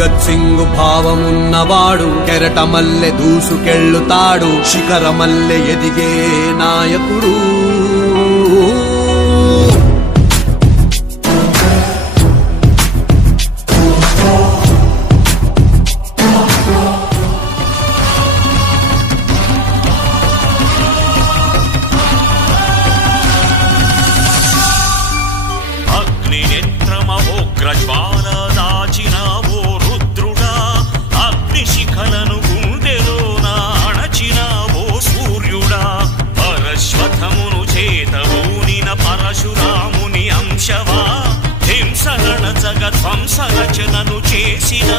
భగత్ సింగ్ భావమున్నవాడు కెరటమల్లె దూసుకెళ్ళుతాడు శిఖరమల్లె ఎదిగే నాయకుడు పరశురాముని అంశవా హింసరణ జగద్వంస రచనను చేసిన